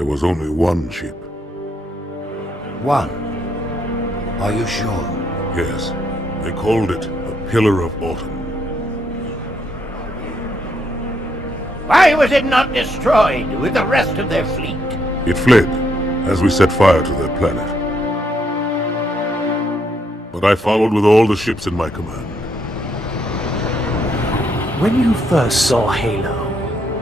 There was only one ship. One? Are you sure? Yes. They called it a Pillar of Autumn. Why was it not destroyed with the rest of their fleet? It fled as we set fire to their planet. But I followed with all the ships in my command. When you first saw Halo,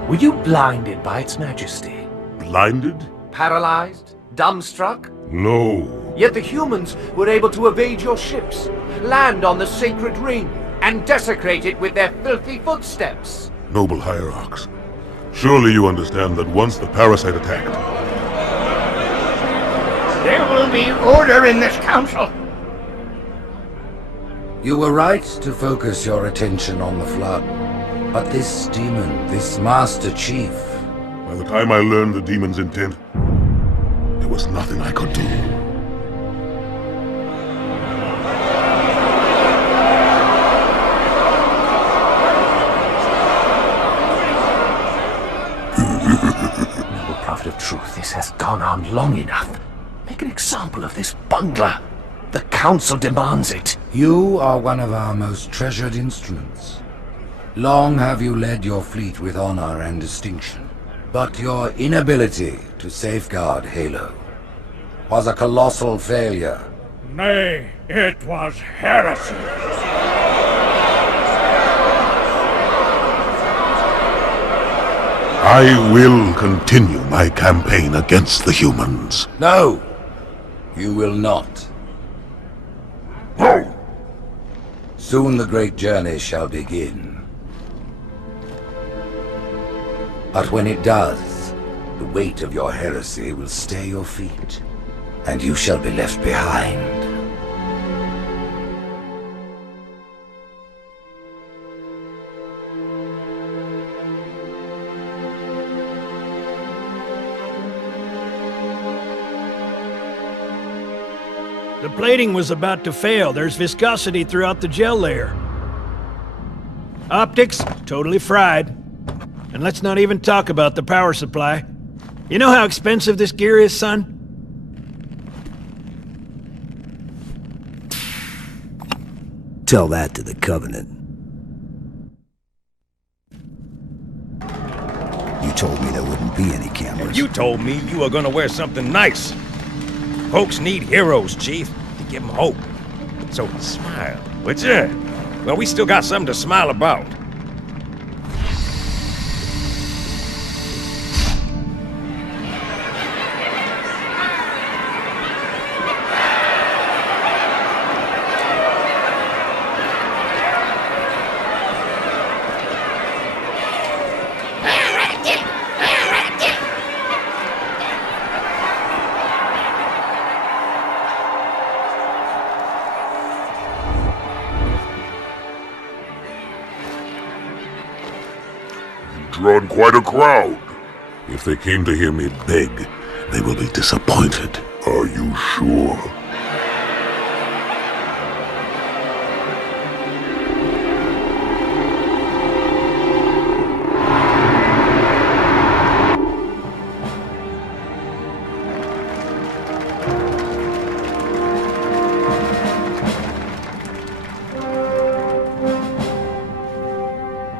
were you blinded by its majesty? Blinded? Paralyzed? Dumbstruck? No. Yet the humans were able to evade your ships, land on the sacred ring, and desecrate it with their filthy footsteps. Noble Hierarchs, surely you understand that once the parasite attacked... There will be order in this council. You were right to focus your attention on the Flood. But this demon, this Master Chief... By the time I learned the demon's intent, there was nothing I could do. Noble Prophet of Truth, this has gone on long enough. Make an example of this bungler. The Council demands it. You are one of our most treasured instruments. Long have you led your fleet with honor and distinction. But your inability to safeguard Halo was a colossal failure. Nay, it was heresy. I will continue my campaign against the humans. No, you will not. No! Soon the great journey shall begin. But when it does, the weight of your heresy will stay your feet, and you shall be left behind. The plating was about to fail. There's viscosity throughout the gel layer. Optics, totally fried. And let's not even talk about the power supply. You know how expensive this gear is, son? Tell that to the Covenant. You told me there wouldn't be any cameras. You told me you were gonna wear something nice. Folks need heroes, Chief, to give them hope. So smile, would ya? Well, we still got something to smile about. Drawn quite a crowd. If they came to hear me beg, they will be disappointed. Are you sure?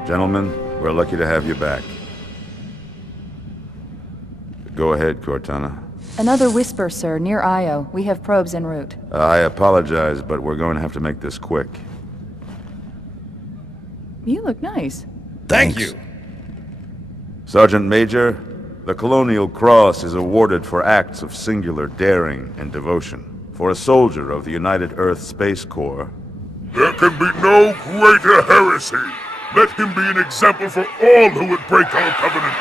Gentlemen, we're lucky to have you back. Go ahead, Cortana. Another whisper, sir, near Io. We have probes en route. I apologize, but we're going to have to make this quick. You look nice. Thank you. Sergeant Major, the Colonial Cross is awarded for acts of singular daring and devotion. For a soldier of the United Earth Space Corps. There can be no greater heresy. Let him be an example for all who would break our covenant.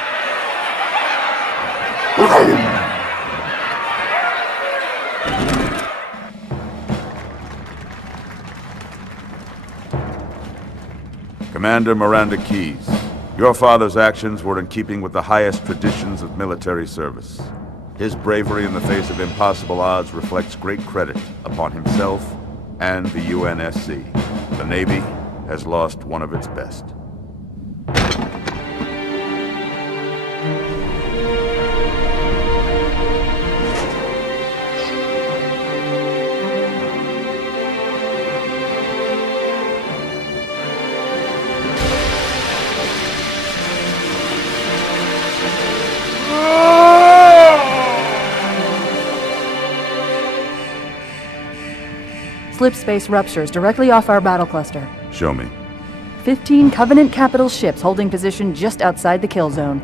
Commander Miranda Keyes, your father's actions were in keeping with the highest traditions of military service. His bravery in the face of impossible odds reflects great credit upon himself and the UNSC. The Navy has lost one of its best. Slip space ruptures directly off our battle cluster. Show me. 15 Covenant capital ships holding position just outside the kill zone.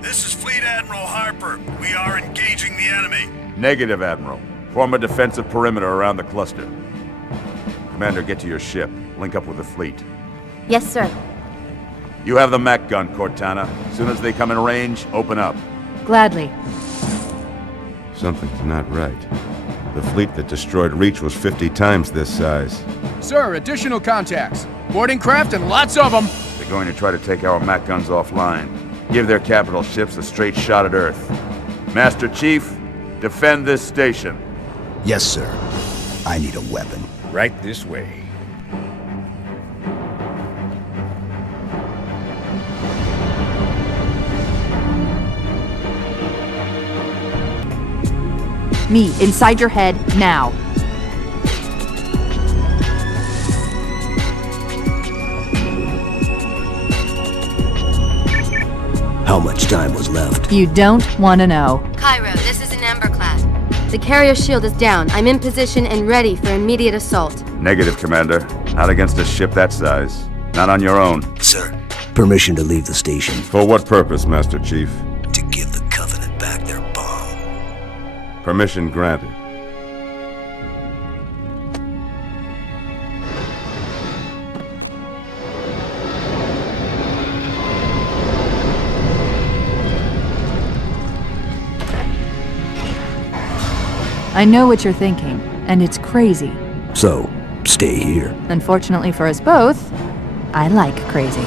This is Fleet Admiral Harper. We are engaging the enemy. Negative, Admiral. Form a defensive perimeter around the cluster. Commander, get to your ship. Link up with the fleet. Yes, sir. You have the Mac gun, Cortana. As soon as they come in range, open up. Gladly. Something's not right. The fleet that destroyed Reach was 50 times this size. Sir, additional contacts. Boarding craft and lots of them. They're going to try to take our Mac guns offline. Give their capital ships a straight shot at Earth. Master Chief, defend this station. Yes, sir. I need a weapon. Right this way. Me, inside your head, now. How much time was left? You don't want to know. Cairo, this is an Ember class. The carrier shield is down. I'm in position and ready for immediate assault. Negative, Commander. Not against a ship that size. Not on your own. Sir, permission to leave the station. For what purpose, Master Chief? To give the Covenant back their bomb. Permission granted. I know what you're thinking, and it's crazy. So, stay here. Unfortunately for us both, I like crazy.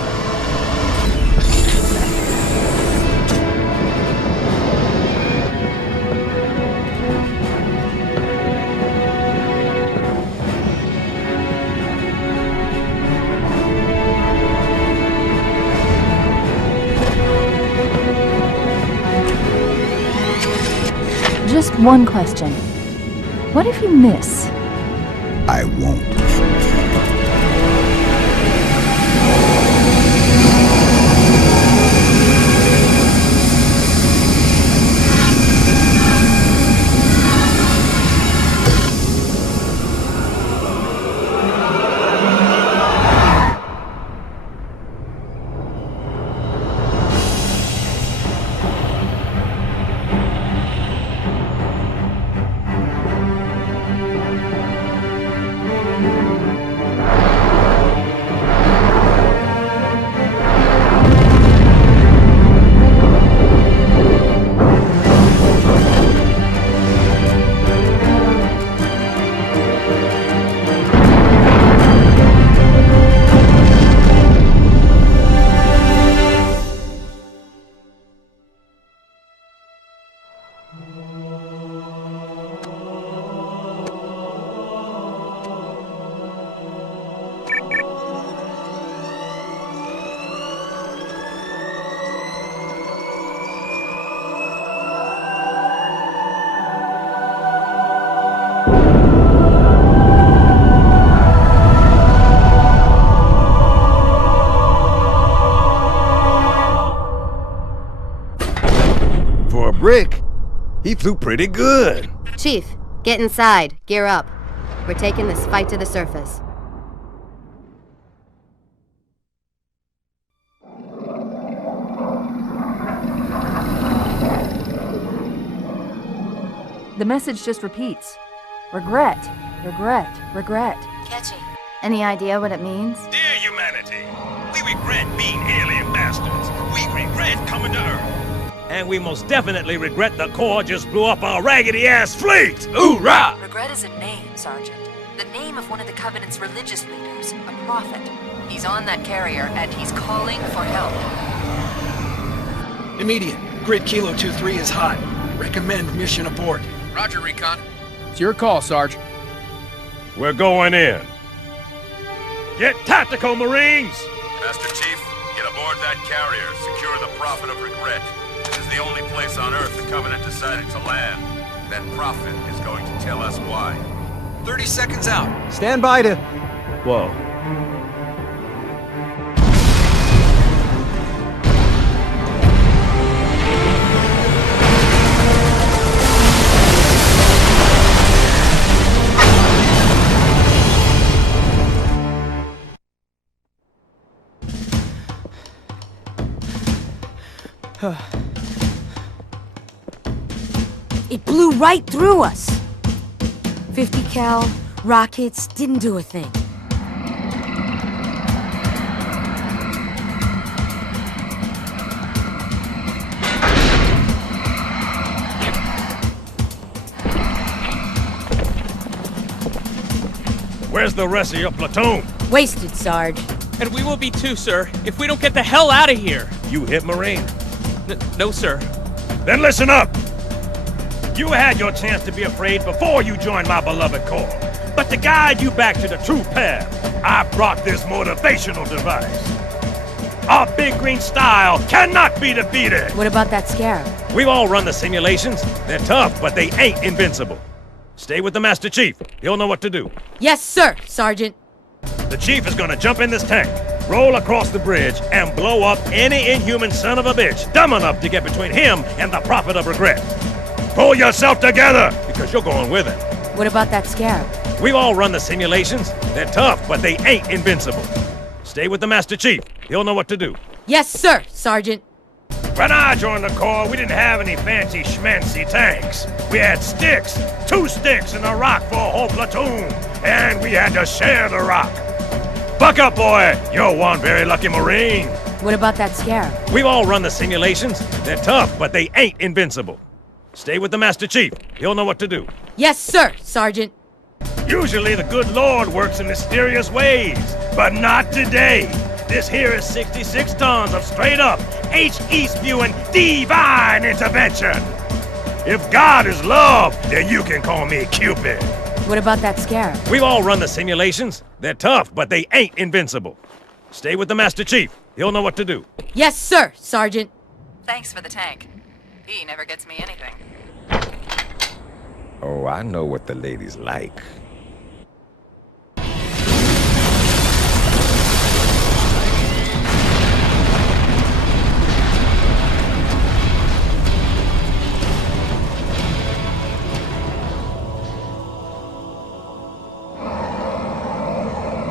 Just one question. What if you miss? I won't. Brick, he flew pretty good. Chief, get inside. Gear up. We're taking this fight to the surface. The message just repeats. Regret, regret, regret. Catchy. Any idea what it means? Dear humanity, we regret being alien bastards. We regret coming to Earth. And we most definitely regret the Corps just blew up our raggedy-ass fleet! Hoorah! Regret is a name, Sergeant. The name of one of the Covenant's religious leaders, a prophet. He's on that carrier, and he's calling for help. Immediate. Grid Kilo 2-3 is hot. Recommend mission abort. Roger, Recon. It's your call, Sarge. We're going in. Get tactical, Marines! Master Chief, get aboard that carrier. Secure the Prophet of Regret. This is the only place on Earth the Covenant decided to land. That Prophet is going to tell us why. 30 seconds out. Stand by to... Whoa. It blew right through us. 50 cal, rockets, didn't do a thing. Where's the rest of your platoon? Wasted, Sarge. And we will be too, sir, if we don't get the hell out of here. You hit Marine? No, sir. Then listen up! You had your chance to be afraid before you joined my beloved Corps. But to guide you back to the true path, I brought this motivational device. Our big green style cannot be defeated! What about that Scarab? We've all run the simulations. They're tough, but they ain't invincible. Stay with the Master Chief. He'll know what to do. Yes, sir, Sergeant. The Chief is gonna jump in this tank, roll across the bridge, and blow up any inhuman son of a bitch dumb enough to get between him and the Prophet of Regret. Pull yourself together, because you're going with him. What about that Scarab? We've all run the simulations. They're tough, but they ain't invincible. Stay with the Master Chief. He'll know what to do. Yes, sir, Sergeant. When I joined the Corps, we didn't have any fancy schmancy tanks. We had sticks, 2 sticks and a rock for a whole platoon, and we had to share the rock. Buck up, boy! You're one very lucky Marine. What about that Scarab? We've all run the simulations. They're tough, but they ain't invincible. Stay with the Master Chief. He'll know what to do. Yes, sir, Sergeant. Usually the good Lord works in mysterious ways, but not today. This here is 66 tons of straight-up, H-East-spewing divine intervention. If God is love, then you can call me Cupid. What about that Scarab? We've all run the simulations. They're tough, but they ain't invincible. Stay with the Master Chief. He'll know what to do. Yes, sir, Sergeant. Thanks for the tank. He never gets me anything. Oh, I know what the ladies like.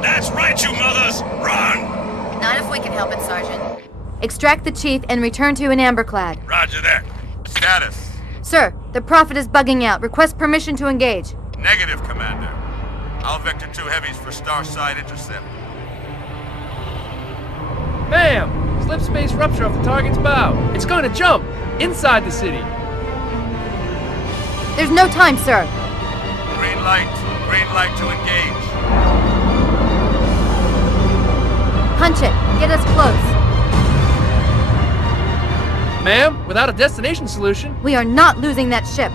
That's right, you mothers! Run! Not if we can help it, Sergeant. Extract the Chief and return to an Amberclad. Roger that. Status. Sir, the Prophet is bugging out. Request permission to engage. Negative, Commander. I'll vector 2 heavies for Starside intercept. Bam! Slip space rupture off the target's bow. It's going to jump inside the city. There's no time, sir. Green light to engage. Punch it. Get us close. Ma'am, without a destination solution... We are not losing that ship.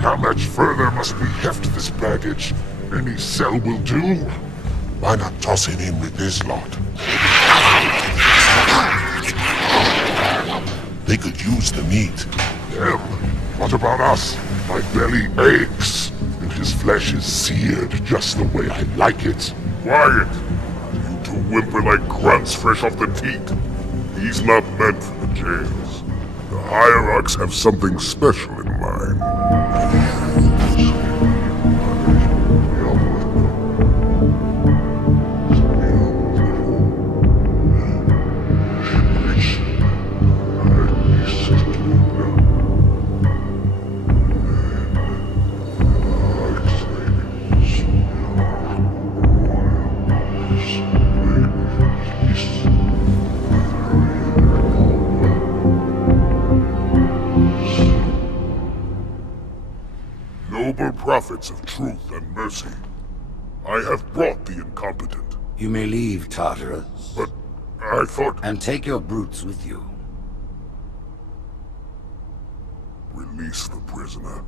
How much further must we heft this baggage? Any cell will do. Why not toss it in with this lot? They could use the meat. Them? What about us? My belly aches, and his flesh is seared just the way I like it. Quiet! You two whimper like grunts fresh off the teat. He's not meant for the jails. The hierarchs have something special in mind. Noble prophets of truth and mercy, I have brought the incompetent. You may leave, Tartarus. But I thought... And take your brutes with you. Release the prisoner.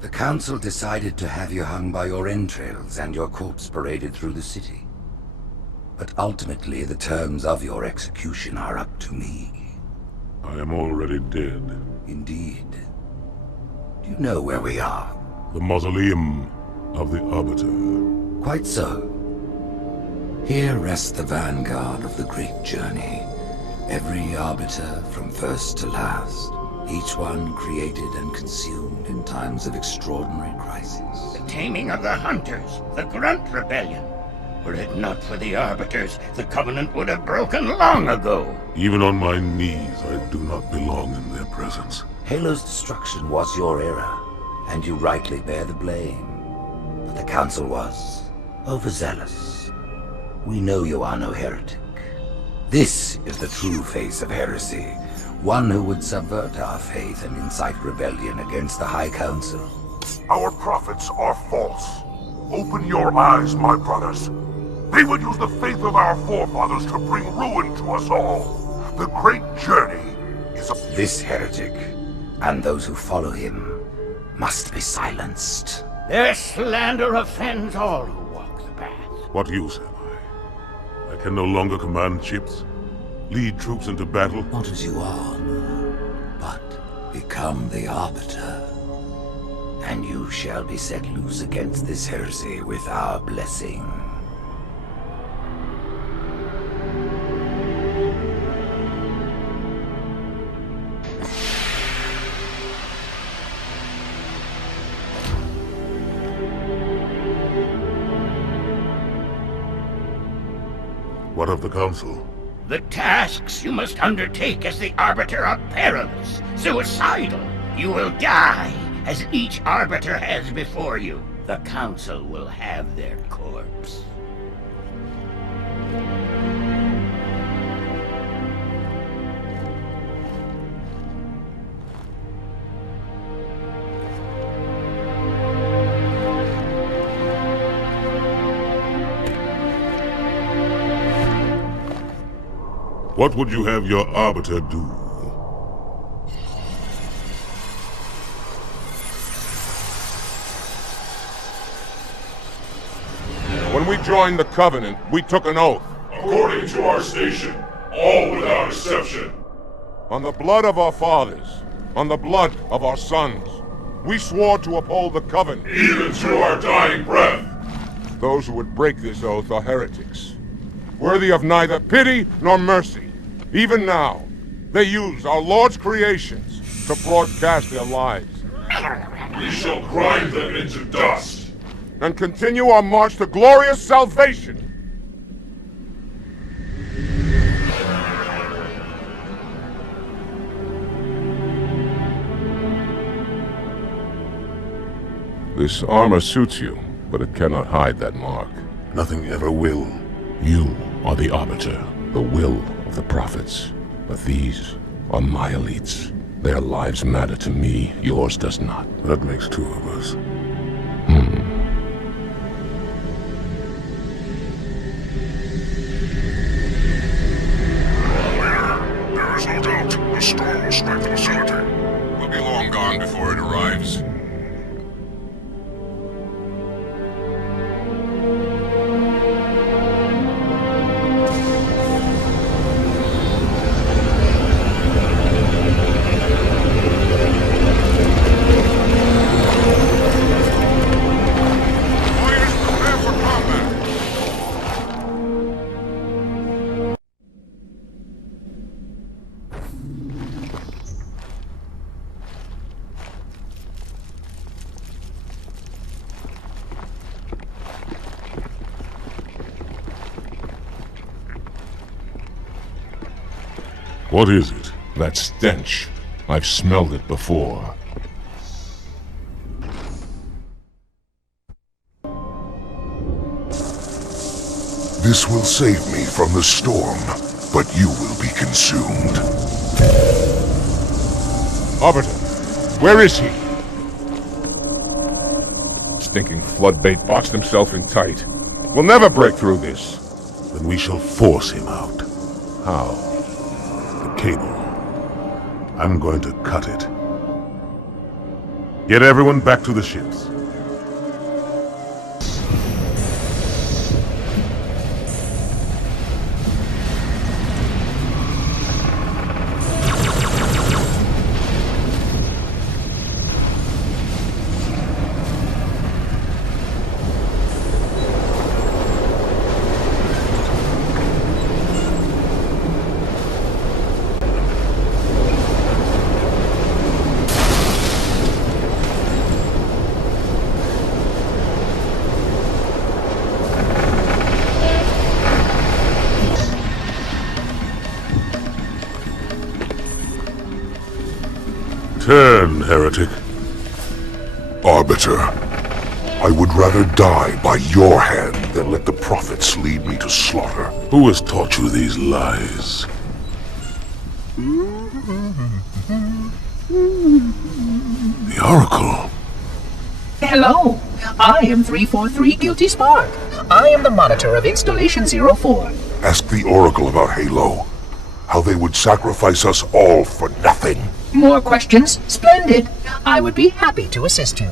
The Council decided to have you hung by your entrails and your corpse paraded through the city. But ultimately, the terms of your execution are up to me. I am already dead. Indeed. Do you know where we are? The mausoleum of the Arbiter. Quite so. Here rests the vanguard of the great journey. Every Arbiter from first to last. Each one created and consumed in times of extraordinary crisis. The taming of the Hunters, the Grunt Rebellion. Were it not for the Arbiters, the Covenant would have broken long ago. Even on my knees, I do not belong in their presence. Halo's destruction was your error, and you rightly bear the blame. But the Council was overzealous. We know you are no heretic. This is the true face of heresy, one who would subvert our faith and incite rebellion against the High Council. Our prophets are false. Open your eyes, my brothers. They would use the faith of our forefathers to bring ruin to us all. The great journey is a... This heretic, and those who follow him, must be silenced. Their slander offends all who walk the path. What use am I? I can no longer command ships, lead troops into battle. Not as you are, but become the Arbiter. And you shall be set loose against this heresy with our blessing. What of the Council? The tasks you must undertake as the Arbiter are perilous, suicidal. You will die, as each Arbiter has before you. The Council will have their corpse. What would you have your Arbiter do? When we joined the Covenant, we took an oath. According to our station, all without exception. On the blood of our fathers, on the blood of our sons, we swore to uphold the Covenant. Even to our dying breath. Those who would break this oath are heretics, worthy of neither pity nor mercy. Even now, they use our Lord's creations to broadcast their lies. We shall grind them into dust. And continue our march to glorious salvation. This armor suits you, but it cannot hide that mark. Nothing ever will. You are the Arbiter. The will of the prophets. But these are my elites. Their lives matter to me, yours does not. That makes two of us. There is no doubt the storm will strike the facility. We'll be long gone before it arrives. What is it? That stench. I've smelled it before. This will save me from the storm, but you will be consumed. Arbiter, where is he? Stinking floodbait boxed himself in tight. We'll never break through this. Then we shall force him out. How? The cable. I'm going to cut it. Get everyone back to the ships. Turn, heretic. Arbiter, I would rather die by your hand than let the prophets lead me to slaughter. Who has taught you these lies? The Oracle. Hello, I am 343 Guilty Spark. I am the monitor of Installation 04. Ask the Oracle about Halo. How they would sacrifice us all for nothing. More questions? Splendid. I would be happy to assist you.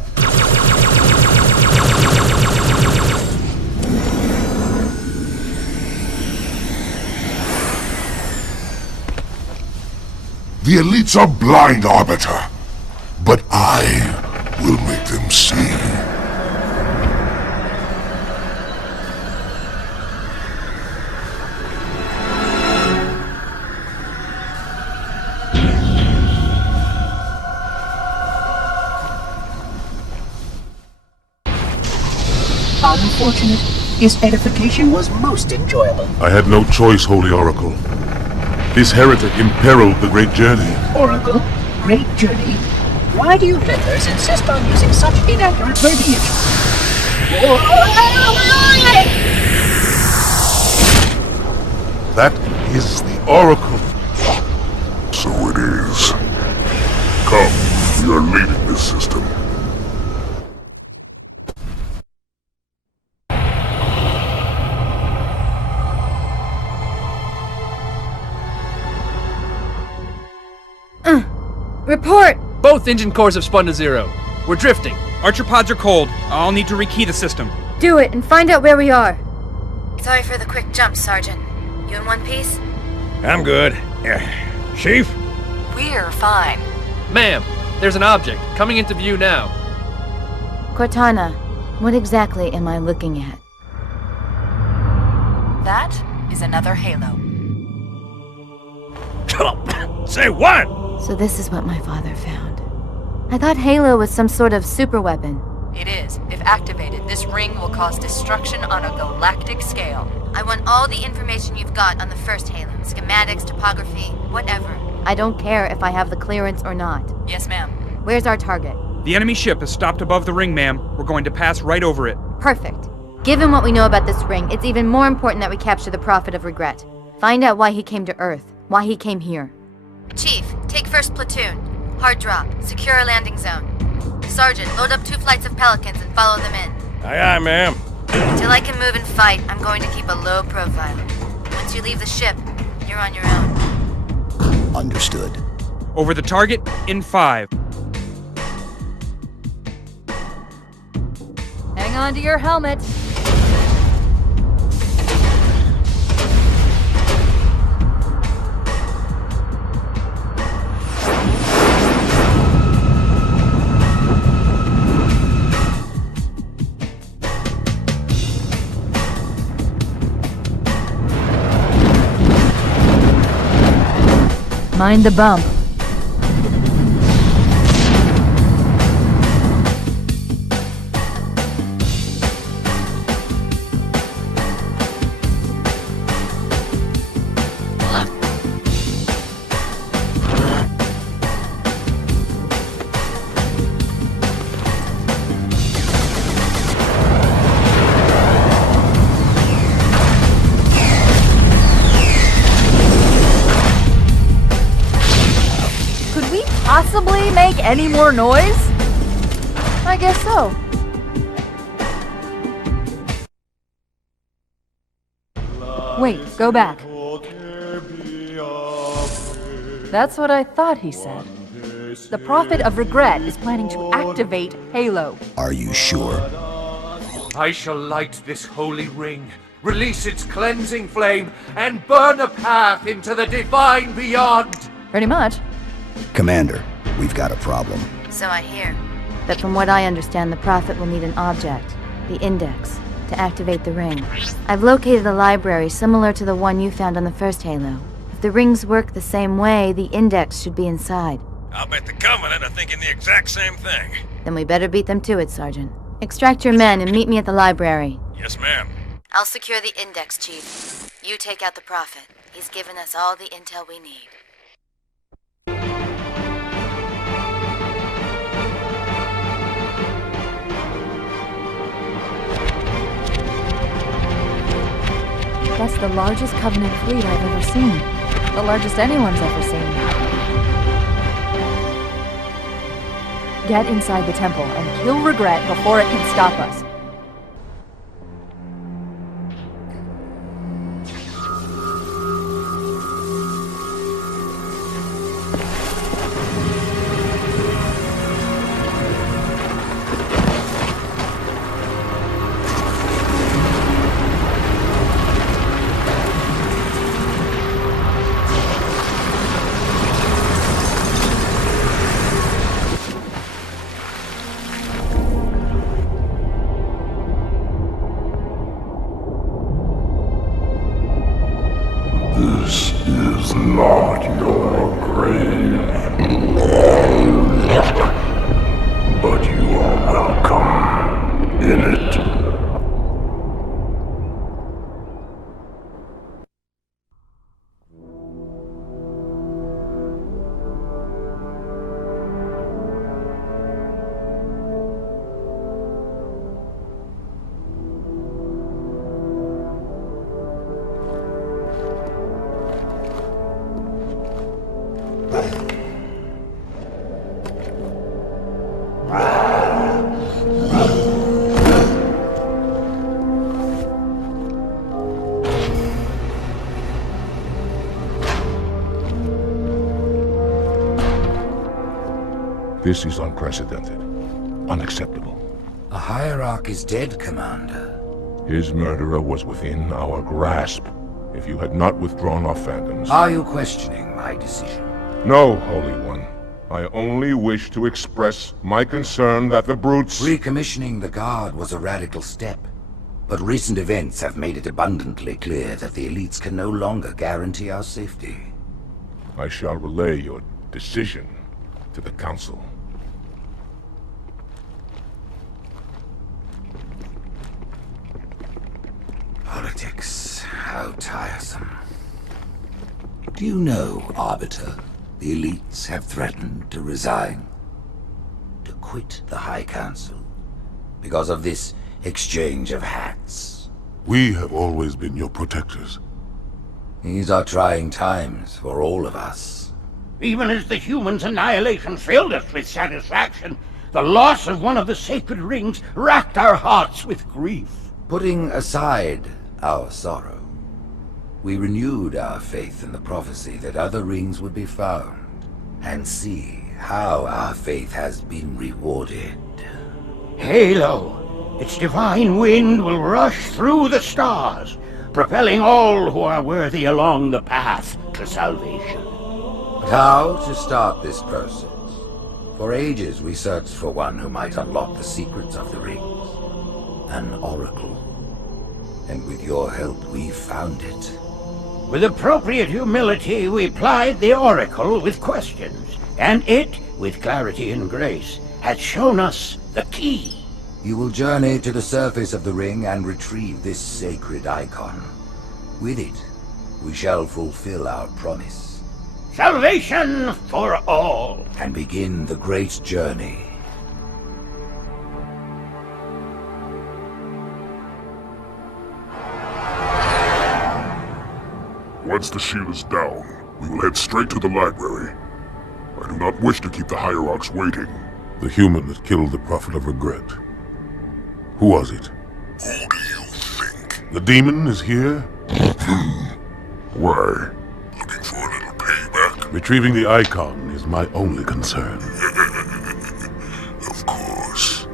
The elites are blind, Arbiter. But I will make them see. Unfortunate. His edification was most enjoyable. I had no choice, Holy Oracle. This heretic imperiled the great journey. Oracle, great journey. Why do you vendors insist on using such inaccurate verbiage? That is the Oracle. So it is. Come, we are leaving this system. Report! Both engine cores have spun to zero. We're drifting. Archer pods are cold. I'll need to rekey the system. Do it and find out where we are. Sorry for the quick jump, Sergeant. You in one piece? I'm good. Chief? We're fine. Ma'am, there's an object coming into view now. Cortana, what exactly am I looking at? That is another Halo. Say what? So this is what my father found. I thought Halo was some sort of super weapon. It is. If activated, this ring will cause destruction on a galactic scale. I want all the information you've got on the first Halo. Schematics, topography, whatever. I don't care if I have the clearance or not. Yes, ma'am. Where's our target? The enemy ship has stopped above the ring, ma'am. We're going to pass right over it. Perfect. Given what we know about this ring, it's even more important that we capture the Prophet of Regret. Find out why he came to Earth, why he came here. Chief, take first platoon. Hard drop. Secure our landing zone. Sergeant, load up 2 flights of Pelicans and follow them in. Aye, aye, ma'am. Until I can move and fight, I'm going to keep a low profile. Once you leave the ship, you're on your own. Understood. Over the target in 5. Hang on to your helmet. Mind the bump. Possibly make any more noise? I guess so. Wait, go back. That's what I thought he said. The Prophet of Regret is planning to activate Halo. Are you sure? I shall light this holy ring, release its cleansing flame, and burn a path into the divine beyond! Pretty much. Commander, we've got a problem. So I hear. But from what I understand, the Prophet will need an object, the Index, to activate the ring. I've located a library similar to the one you found on the first Halo. If the rings work the same way, the Index should be inside. I'll bet the Covenant are thinking the exact same thing. Then we better beat them to it, Sergeant. Extract your men and meet me at the library. Yes, ma'am. I'll secure the Index, Chief. You take out the Prophet. He's given us all the intel we need. That's the largest Covenant fleet I've ever seen. The largest anyone's ever seen. Get inside the temple and kill Regret before it can stop us. This is not your grave. But you are welcome in it. This is unprecedented. Unacceptable. The Hierarch is dead, Commander. His murderer was within our grasp. If you had not withdrawn our phantoms... Are you questioning my decision? No, Holy One. I only wish to express my concern that the brutes... Recommissioning the Guard was a radical step. But recent events have made it abundantly clear that the elites can no longer guarantee our safety. I shall relay your decision to the Council. Politics, how tiresome. Do you know, Arbiter, the elites have threatened to resign, to quit the High Council, because of this exchange of hats? We have always been your protectors. These are trying times for all of us. Even as the humans' annihilation filled us with satisfaction, the loss of one of the sacred rings racked our hearts with grief. Putting aside our sorrow, we renewed our faith in the prophecy that other rings would be found, and see how our faith has been rewarded. Halo, its divine wind will rush through the stars, propelling all who are worthy along the path to salvation. But how to start this process? For ages we searched for one who might unlock the secrets of the rings. An oracle. And with your help, we found it. With appropriate humility, we plied the oracle with questions, and it, with clarity and grace, has shown us the key. You will journey to the surface of the ring and retrieve this sacred icon. With it, we shall fulfill our promise. Salvation for all. And begin the great journey. Once the shield is down, we will head straight to the library. I do not wish to keep the Hierarchs waiting. The human that killed the Prophet of Regret. Who was it? Who do you think? The demon is here? Why? Looking for a little payback? Retrieving the icon is my only concern. Of course.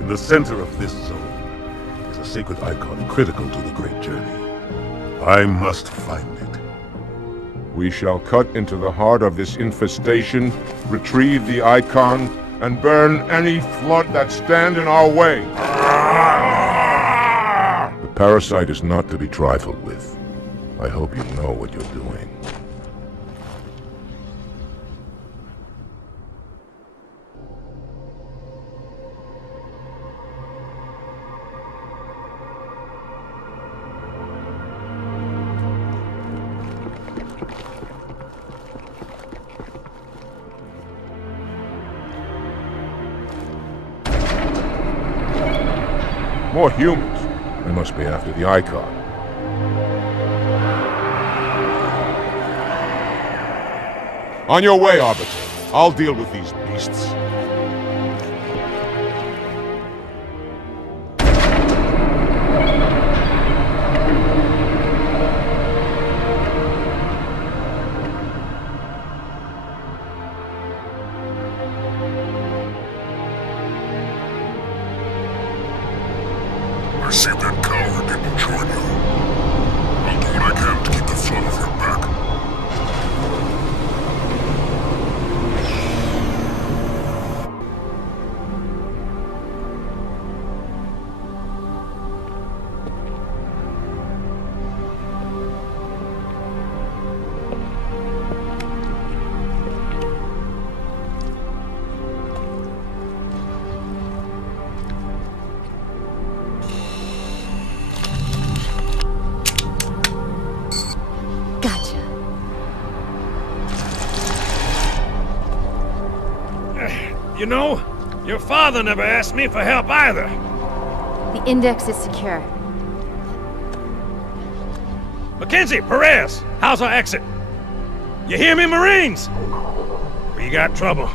In the center of this zone is a sacred icon critical to the Great Journey. I must find it. We shall cut into the heart of this infestation, retrieve the icon, and burn any flood that stand in our way. The parasite is not to be trifled with. I hope you know what you're doing. More humans. They must be after the icon. On your way, Arbiter. I'll deal with these beasts. I see that coward didn't join you. I'll do what I can to keep the flood off your back. You know, your father never asked me for help either. The index is secure. Mackenzie, Perez, how's our exit? You hear me, Marines? We got trouble.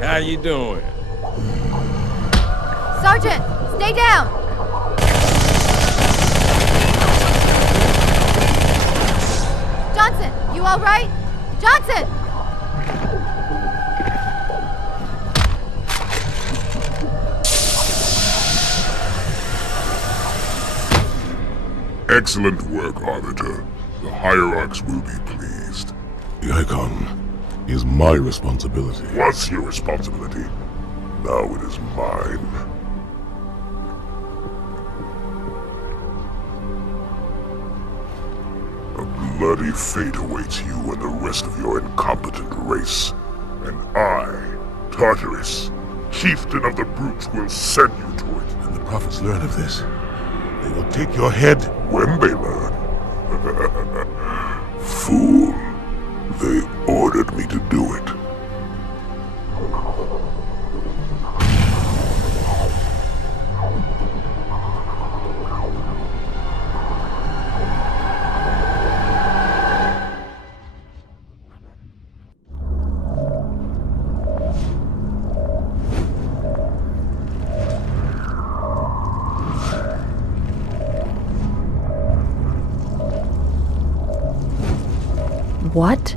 How you doing? Sergeant, stay down! Johnson, you all right? Johnson! Excellent work, Arbiter. The Hierarchs will be pleased. The icon is my responsibility. Was your responsibility. Now it is mine. A bloody fate awaits you and the rest of your incompetent race. And I, Tartarus, chieftain of the brutes, will send you to it. When the prophets learn of this, they will take your head. When they learn. Fool. They ordered me to do it. What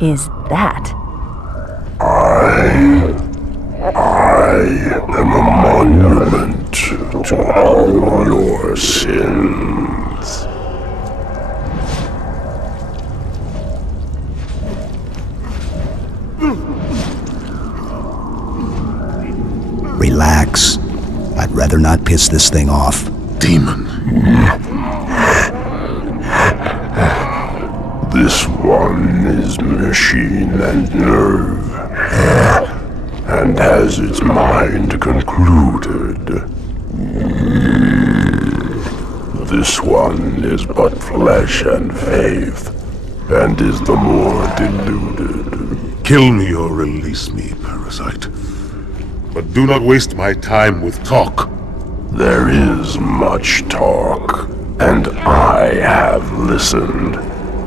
is that? I am a monument to all your sins. Relax. I'd rather not piss this thing off. demon. This one is machine and nerve, and has its mind concluded. This one is but flesh and faith, and is the more deluded. Kill me or release me, parasite. But do not waste my time with talk. There is much talk, and I have listened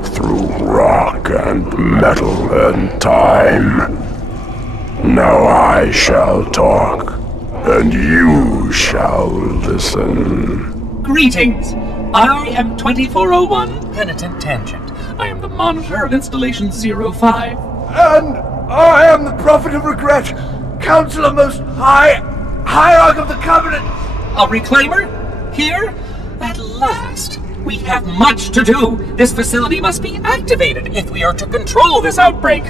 through rock and metal and time. Now I shall talk, and you shall listen. Greetings! I am 2401 Penitent Tangent. I am the monitor of Installation 05. And I am the Prophet of Regret, Counselor Most High, Hierarch of the Covenant. A reclaimer? Here? At last! We have much to do! This facility must be activated if we are to control this outbreak!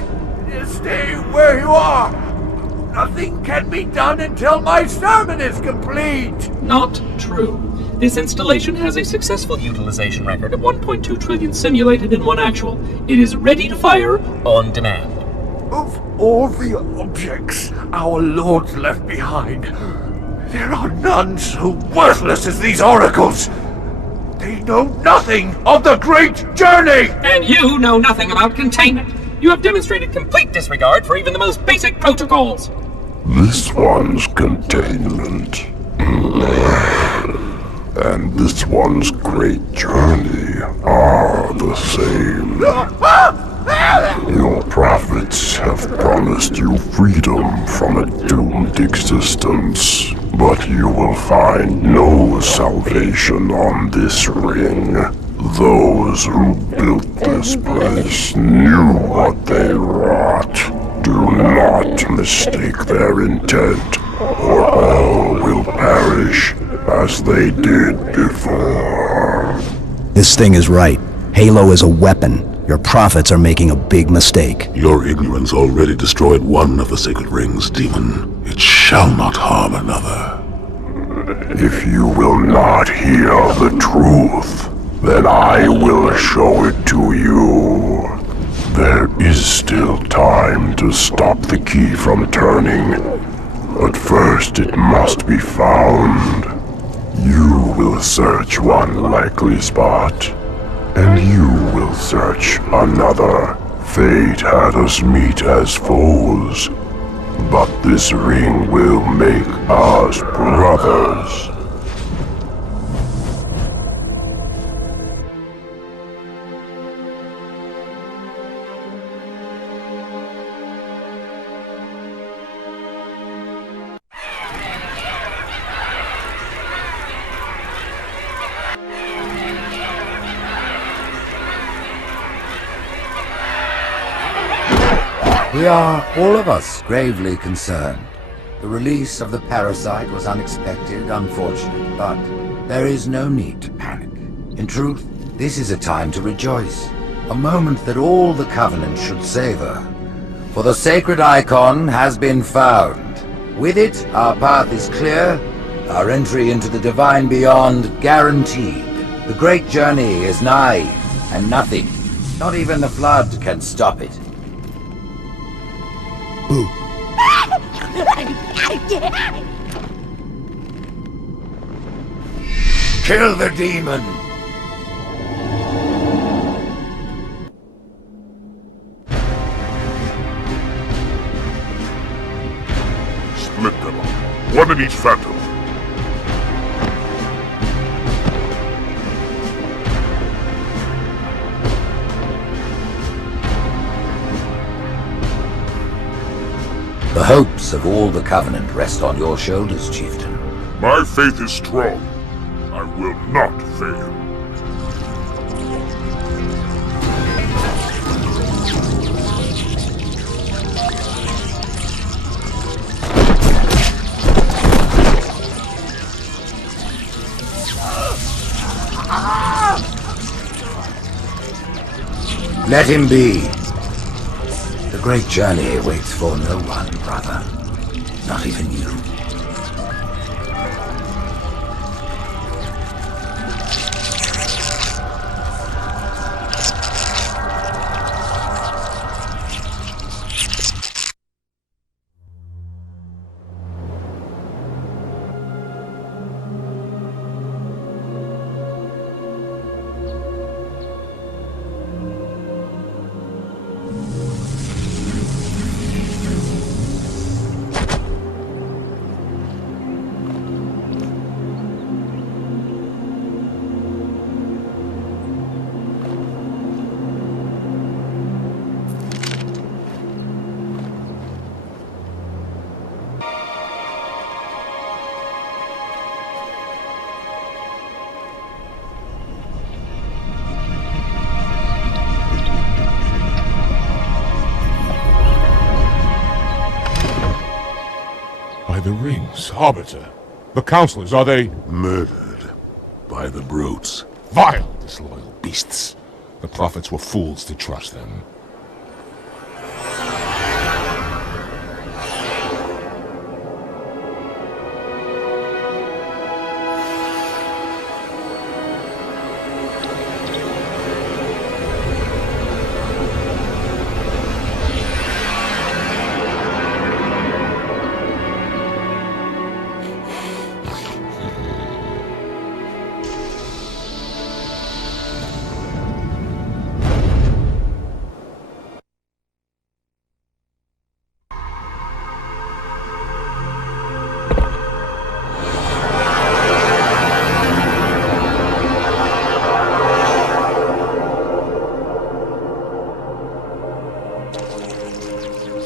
Stay where you are! Nothing can be done until my sermon is complete! Not true. This installation has a successful utilization record of 1.2 trillion simulated and 1 actual. It is ready to fire on demand. Of all the objects our lords left behind, there are none so worthless as these oracles. They know nothing of the great journey! And you know nothing about containment. You have demonstrated complete disregard for even the most basic protocols. This one's containment. And this one's great journey are the same. Your prophets have promised you freedom from a doomed existence, but you will find no salvation on this ring. Those who built this place knew what they wrought. Do not mistake their intent, or all will perish as they did before. This thing is right. Halo is a weapon. Your prophets are making a big mistake. Your ignorance already destroyed one of the sacred rings, demon. It shall not harm another. If you will not hear the truth, then I will show it to you. There is still time to stop the key from turning, but first it must be found. You will search one likely spot, and you will search another. Fate had us meet as foes, but this ring will make us brothers. We are, all of us, gravely concerned. The release of the parasite was unexpected, unfortunate, but there is no need to panic. In truth, this is a time to rejoice. A moment that all the Covenant should savor. For the sacred icon has been found. With it, our path is clear, our entry into the divine beyond guaranteed. The great journey is nigh, and nothing, not even the flood, can stop it. Ooh. Kill the demon! Split them up, one in each phantom. The hopes of all the Covenant rest on your shoulders, Chieftain. My faith is strong. I will not fail. Let him be. The great journey waits for no one, brother. Not even you. the rings, Arbiter? The counselors, are they... Murdered by the brutes. Vile, disloyal beasts. The prophets were fools to trust them.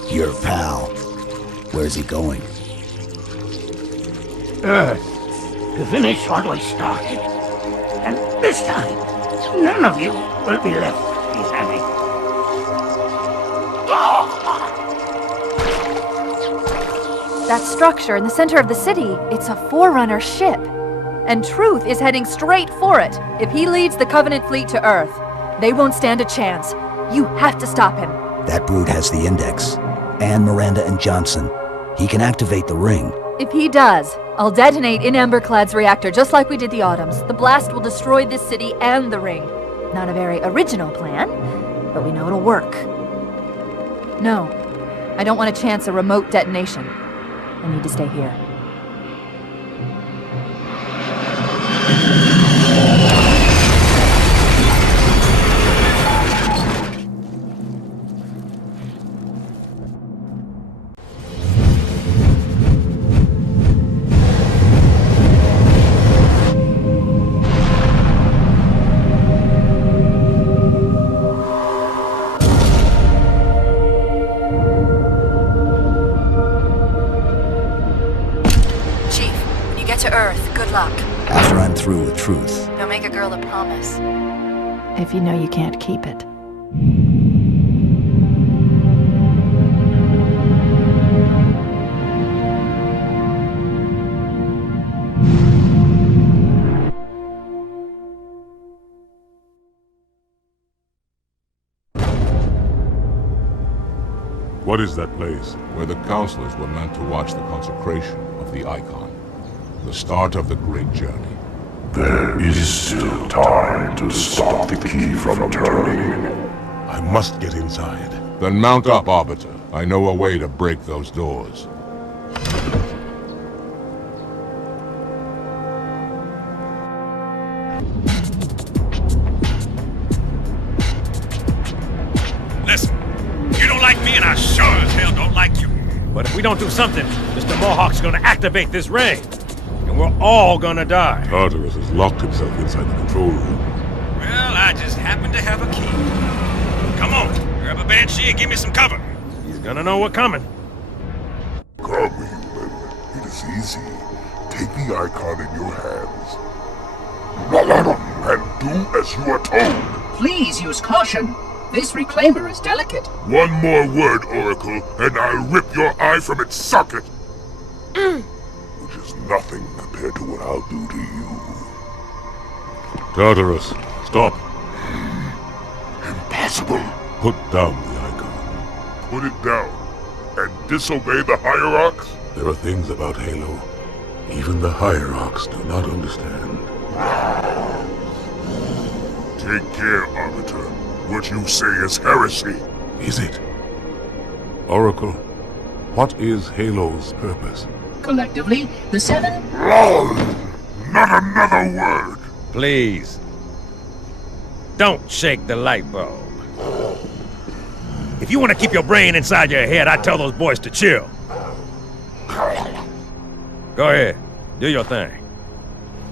Your pal. Where's he going? Earth, to finish what we started. And this time, none of you will be left behind. That structure in the center of the city, it's a Forerunner ship. And Truth is heading straight for it. If he leads the Covenant fleet to Earth, they won't stand a chance. You have to stop him. That brute has the Index. And Miranda and Johnson. He can activate the ring. If he does, I'll detonate in Emberclad's reactor just like we did the Autumns. The blast will destroy this city and the ring. Not a very original plan, but we know it'll work. No, I don't want to chance a remote detonation. I need to stay here. After I'm through with Truth. You'll make a girl a promise. If you know you can't keep it. What is that place? Where the counselors were meant to watch the consecration of the Icon. The start of the great journey. There is still time to stop the key from turning. I must get inside. Then mount up, Arbiter. I know a way to break those doors. Listen, you don't like me and I sure as hell don't like you. But if we don't do something, Mr. Mohawk's gonna activate this ring. And we're all gonna die. Tartarus has locked himself inside the control room. Well, I just happen to have a key. Come on, grab a Banshee and give me some cover. He's gonna know we're coming. Come, human. It is easy. Take the Icon in your hands. And do as you are told. Please use caution. This reclaimer is delicate. One more word, Oracle, and I'll rip your eye from its socket. Which is nothing compared to what I'll do to you. Tartarus, stop. Impossible. Put down the Icon. Put it down and disobey the Hierarchs? There are things about Halo even the Hierarchs do not understand. Take care, Arbiter. What you say is heresy. Is it? Oracle, what is Halo's purpose? Collectively, the Seven... Not another word! Please. Don't shake the light bulb. If you want to keep your brain inside your head, I'd tell those boys to chill. Go ahead. Do your thing.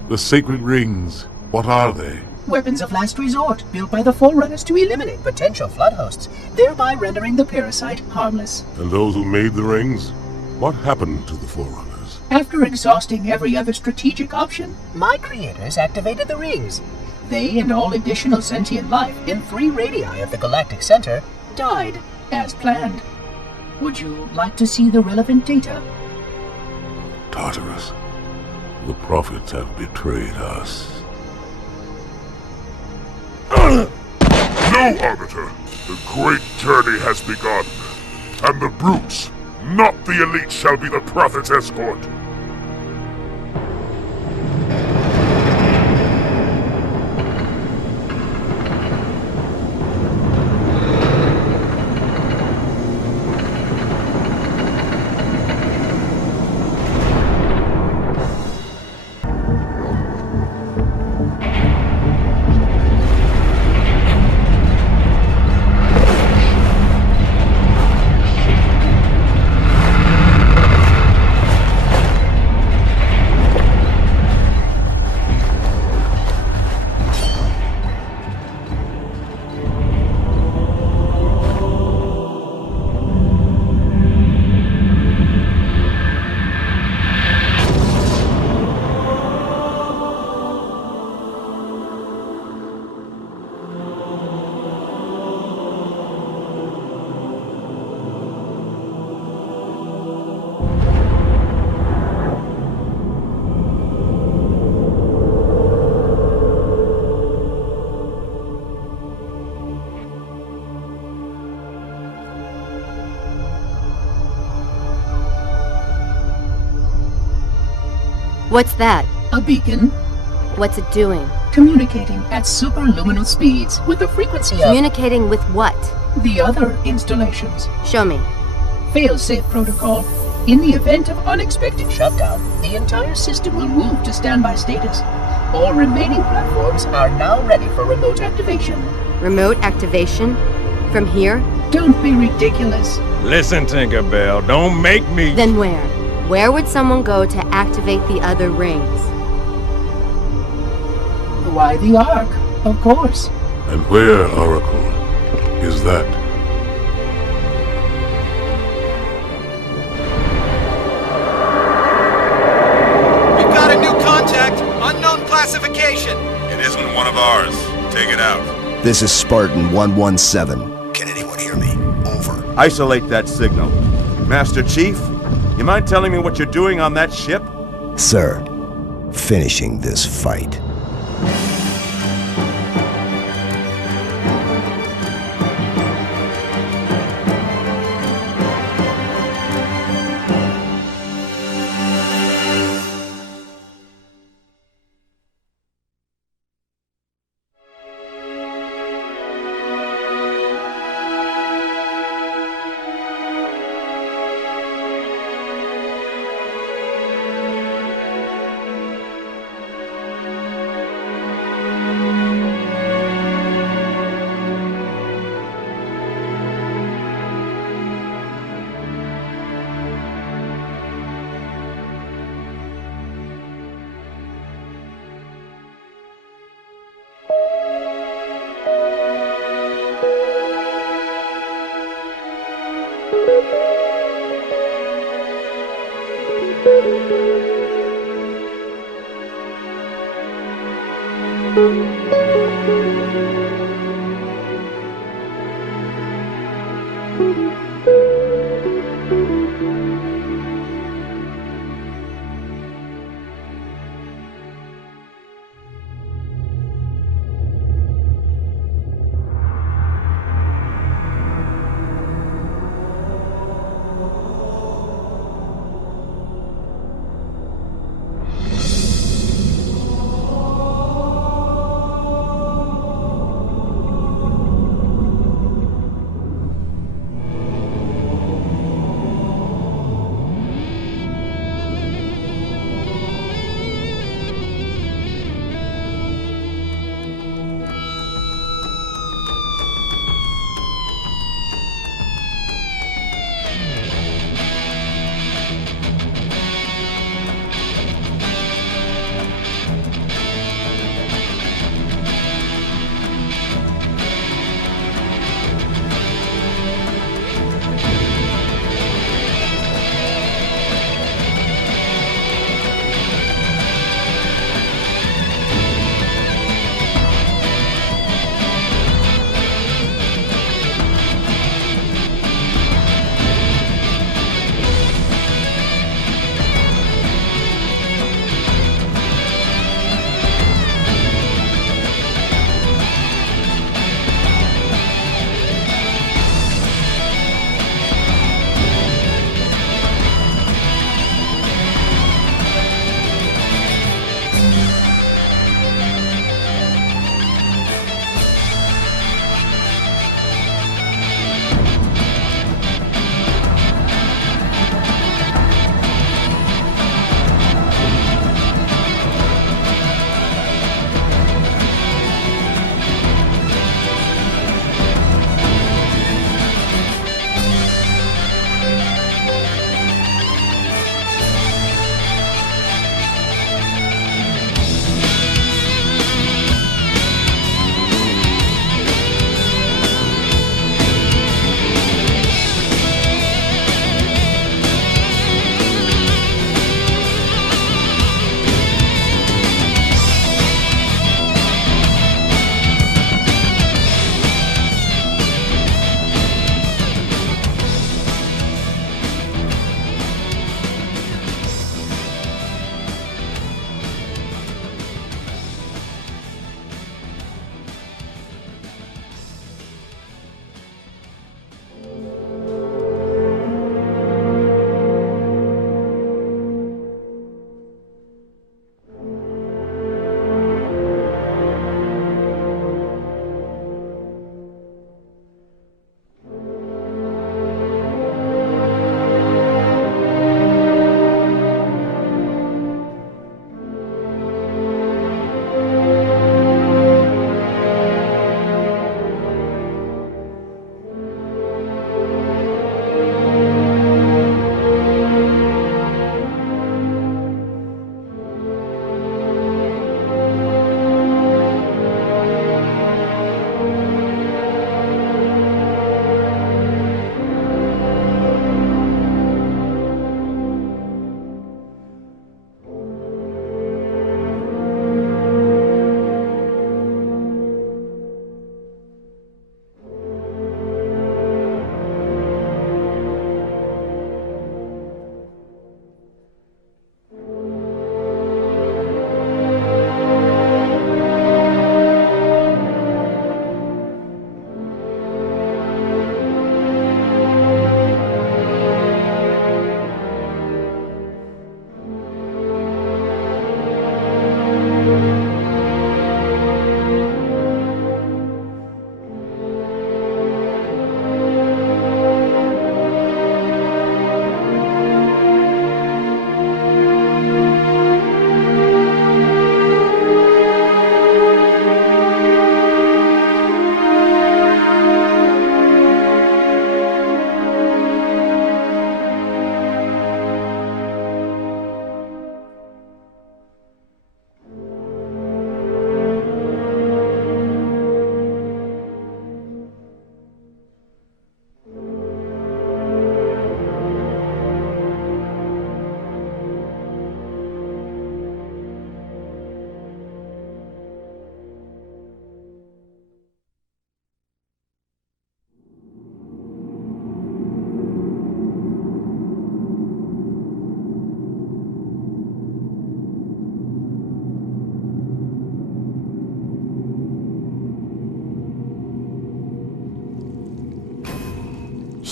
The sacred rings, what are they? Weapons of last resort, built by the Forerunners to eliminate potential flood hosts, thereby rendering the parasite harmless. And those who made the rings? What happened to the Forerunners? After exhausting every other strategic option, my creators activated the rings. They and all additional sentient life in 3 radii of the Galactic Center died, as planned. Would you like to see the relevant data? Tartarus. The prophets have betrayed us. No, Arbiter! The great journey has begun. And the brutes, not the elite, shall be the Prophet's escort. What's that? A beacon. What's it doing? Communicating at superluminal speeds with the frequency of... Communicating with what? The other installations. Show me. Fail-safe protocol. In the event of unexpected shutdown, the entire system will move to standby status. All remaining platforms are now ready for remote activation. Remote activation? From here? Don't be ridiculous. Listen, Tinkerbell, don't make me... Then where? Where would someone go to activate the other rings? Why, the Ark, of course. And where, Oracle, is that? We've got a new contact, unknown classification. It isn't one of ours. Take it out. This is Spartan 117. Can anyone hear me? Over. Isolate that signal. Master Chief, you mind telling me what you're doing on that ship? Sir, finishing this fight.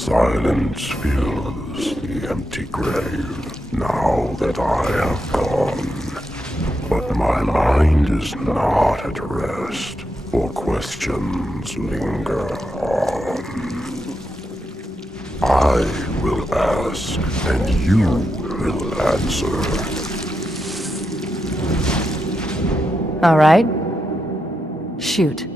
Silence fills the empty grave now that I have gone. But my mind is not at rest, for questions linger on. I will ask, and you will answer. All right. Shoot.